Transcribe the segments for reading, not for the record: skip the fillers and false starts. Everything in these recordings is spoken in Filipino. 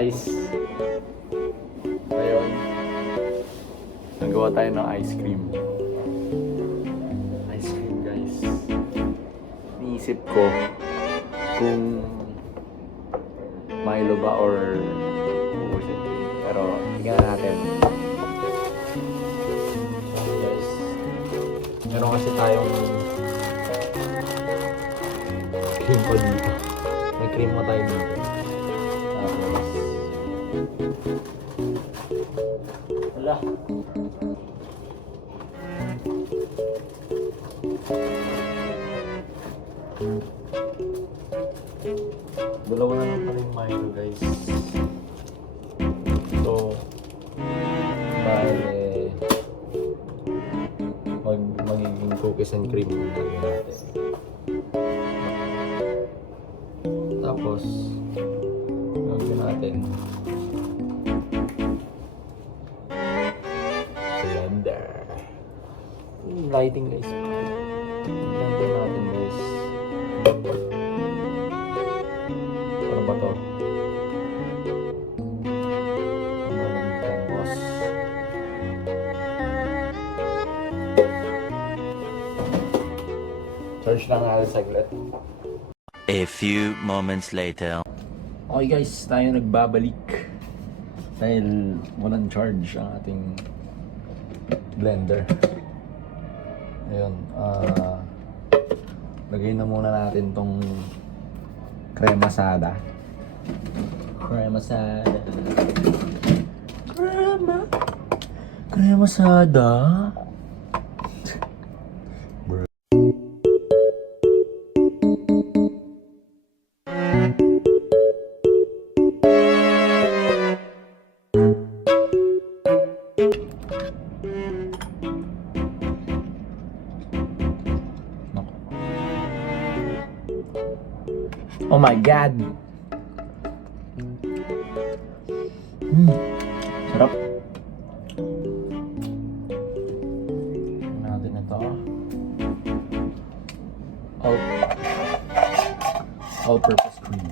guys, ngayon nagawa tayo ng ice cream. Ice cream guys. Iniisip ko kung Milo ba or ocean cream. Pero tingnan natin. Guys, meron kasi tayong cream pa dito. May cream pa tayo dito. Wala. Dalawa na lang pala yung Milo guys. So, bale, magiging cookies and cream natin. Tapos, gagawin natin blender. Lighting guys. Blender natin guys. Ano ba to? Boss. Charge lang natin saglit. A few moments later. Okay guys, tayo nagbabalik dahil walang charge ang ating blender. Ayun, lagay na muna natin tong cremasada. Cremasada. Oh my God! Sarap. Natin ito. All-purpose cream.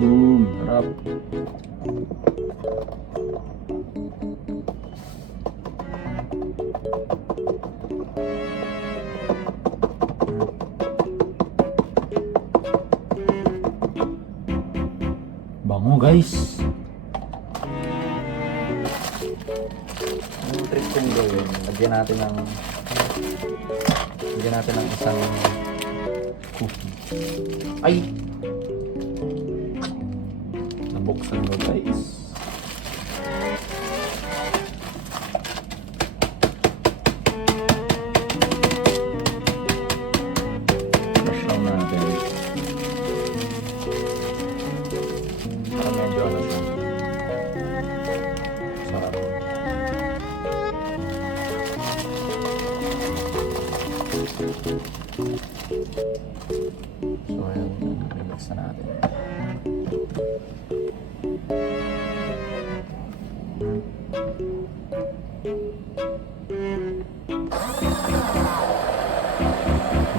Boom! Sarap. Bango guys. Yung trick kong gawin, lagyan natin ng isang cookie. Ay! Nabuksan mo guys. Brush lang natin. Para medyo ano siya. Sarap. So ayan, relax na natin.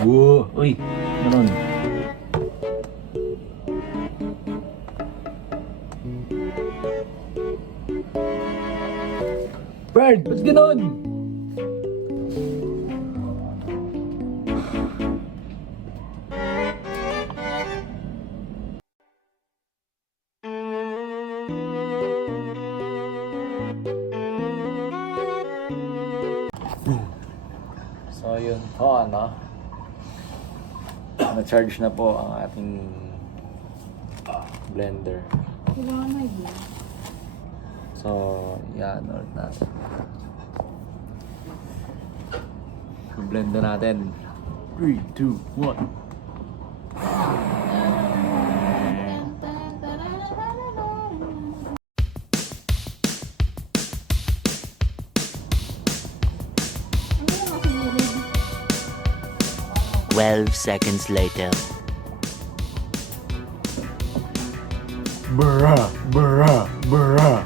Wow! Uy! Meron! Bird! Ba't ganon? So yun po, na-charge na po ang ating blender. So, yan, ulit natin. Blend na natin. 3, 2, 1. 12 seconds later. Bruh, bruh, bruh.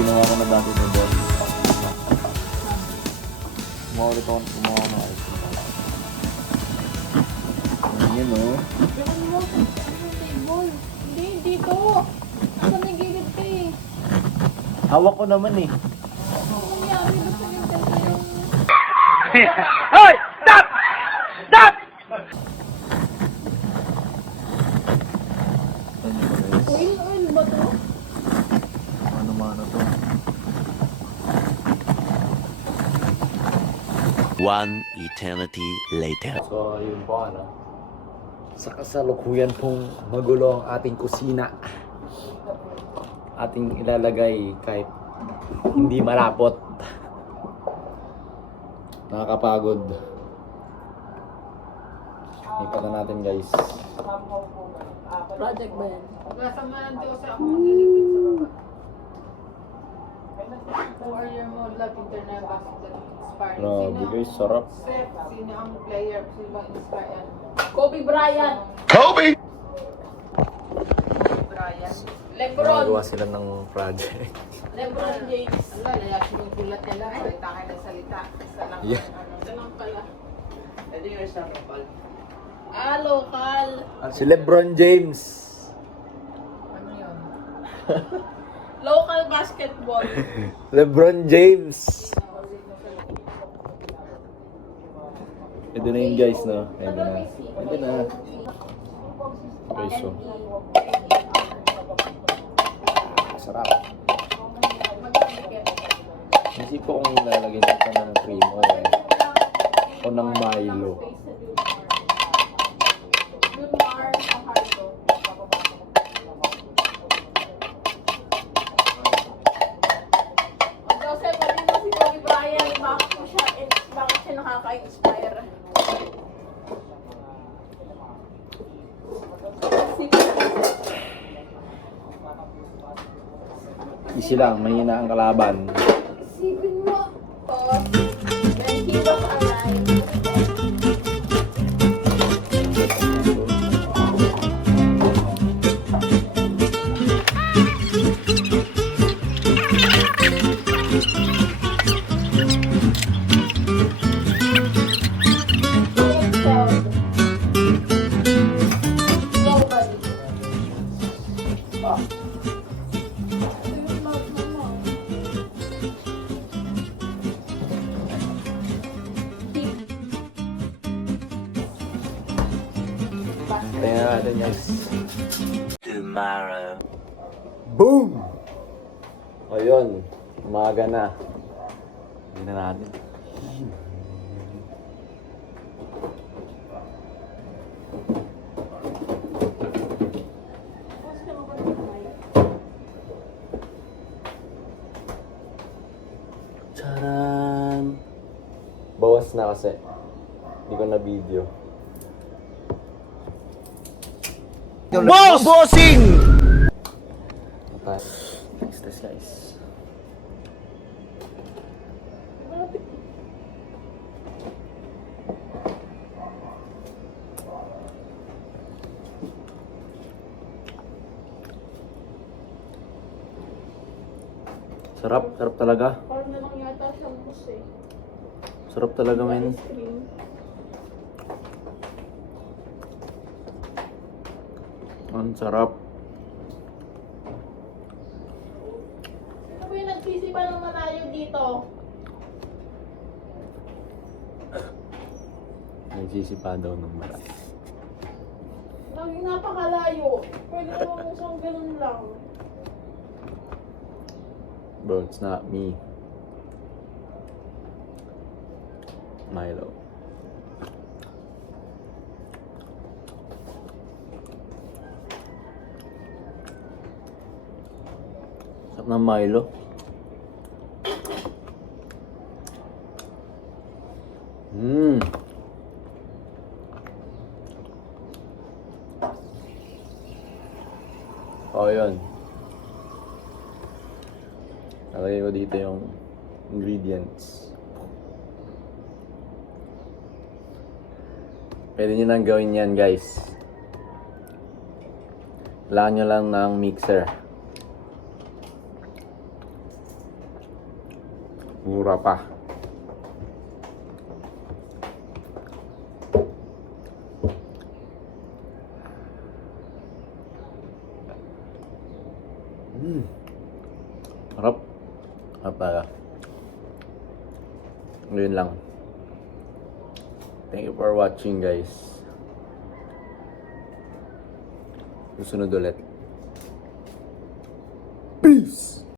Ginawa ko na dati ng ball. Gumawa ko ng ice cream. Ayan o. Hindi, dito. Sa may gilid ka eh. Hawak ko naman eh. Nangyari na sa yung tayo. Hoy! Stop! Stop! Oil ba to? Ano to? One eternity later. So, yun po ano. Sa kasalukuyan pong magulo ang ating kusina. Ating ilalagay kahit hindi malapot. Nakakapagod. Ipat na natin guys. Project ba yan? Kasamahan ko sa ako maglilipid sa baba. Who are your more love internet basket inspired? Grabe guys, sarap. Chef, sino ang player? Sino bang inspired? Kobe Bryant. Brian. Lebron. Gumagawa sila ng project. Lebron James. Ala, layasin yung gulat nila. Salita kayo ng salita. Isa lang. Yeah. Ito lang pala. Pwede yung isang kapal. Local. Si LeBron James. Ano yun? Local basketball. LeBron James. Ito na yun guys, no? Ito na. Ito na. Guys, so. Sarap. Isip ko kung lalagyan ito ng cream o ng Milo. Junmar Fajardo. Joseph, pati mo si Kobe Bryant, bakit siya nakaka-inspire? Easy lang, mahina ang kalaban. Isipin mo, when he was alive, Tingnan natin guys. Tomorrow. Boom! O yun, umaga na. Hindi na natin. Charan! Bawas na kasi. Hindi ko na video. Boss! Bossing! Okay. Next test guys. Sarap, sarap talaga. parang na lang yata siyang bus eh. Sarap talaga men. Ice cream. Ang sarap. Ano ba yung nagsisipa ng malayo dito? Nagsisipa daw ng marami. Nang lagi napakalayo. Pwede naman isang ganun lang. Bro, it's not me. Milo. Sarap ng Milo. Oh, yun. Nalagay ko dito yung ingredients. Pwede nyo nang gawin yan, guys. Kailangan nyo lang ng mixer. Mura pa. Harap. Harap talaga. Ngayon lang. Thank you for watching, guys. Susunod ulit. Peace!